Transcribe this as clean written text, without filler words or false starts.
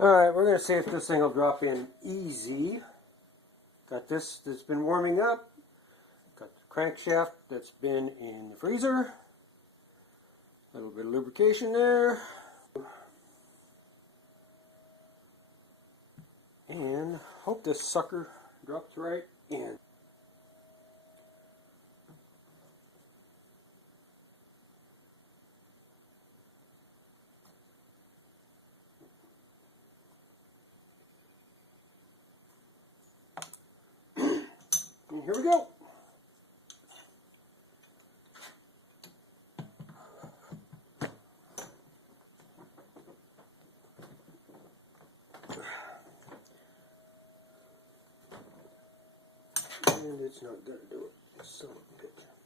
Alright, we're going to see if this thing will drop in easy. Got this that's been warming up. Got the crankshaft that's been in the freezer. A little bit of lubrication there. And hope this sucker drops right in. And here we go. And it's not going to do it. Son of a bitch.